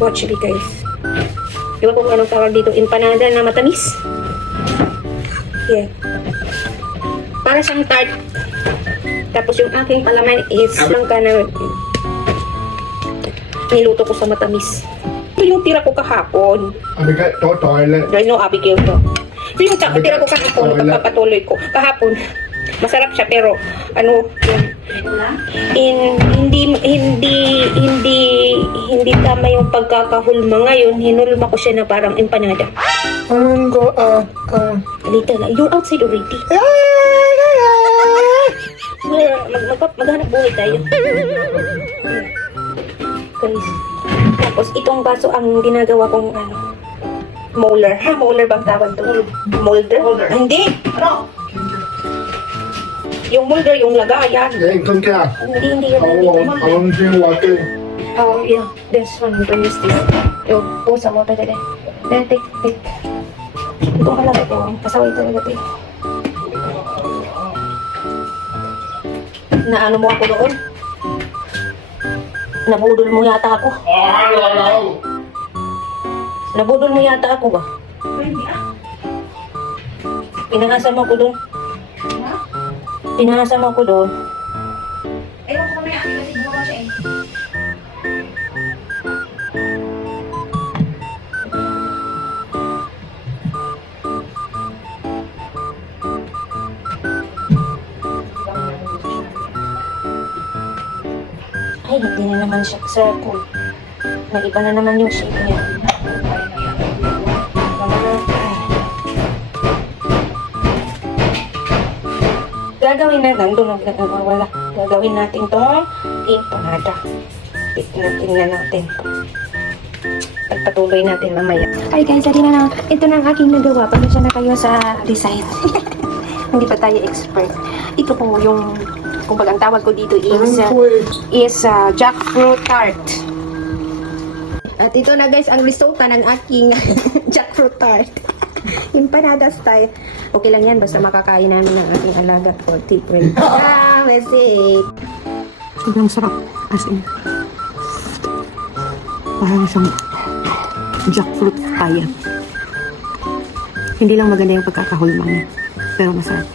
Watch me guys. Ewan ko kung anong tawag dito. Empanada na matamis. Yeah. Para siyang tart. Tapos yung aking palaman is langka na niluto ko sa matamis. Ito yung tira ko kahapon. Abigail, to toilet. There's no Abigail to. Ito yung tira ko kahapon. Pagpapatuloy ko. Kahapon. Masarap siya pero ano hindi tama yung pagkakahulma ngayon. Hinulma ko siya na parang empanada. Anong go Later lang. You're outside already. Maghanap buhay tayo. Guys. Tapos itong baso ang ginagawa kong molar. Ha? Molar bang tawag to? Molder? Ah, hindi. Ano? Yung molder, yung lagayan. Hey, come here. Hindi yan. I want to walk in. Oh, yeah. This one, you can use this. Yo, pusa mo talaga. Then, take. Itong halaga ko. Pasaway talaga ito. Naano mo ako doon? Nabudol mo yata ako. Nabudol mo yata ako ba? Pinahasa mo ako doon. Pinahasa mo ako doon. Ewan ko kami kasi siguro siya eh. Ay, hindi na naman siya circle. Nag-iba na naman yung shape niya. Gagawin na, nandun, wala. Gagawin natin itong empanada. Tingnan natin. Pagpatuloy natin mamaya. Ay guys, ito na ang aking nagawa. Pasensya na kayo sa design. Hindi pa tayo expert. Ito po yung, kumbaga ang tawag ko dito is jackfruit tart. At ito na guys, ang resulta ng aking jackfruit tart. Empanada style. Okay lang yan, basta makakain namin ng aking alaga for different. Yeah, let's see. Sobrang sarap. As in, parang siyang jackfruit pie. Hindi lang maganda yung pagkakahulma niya, pero masarap.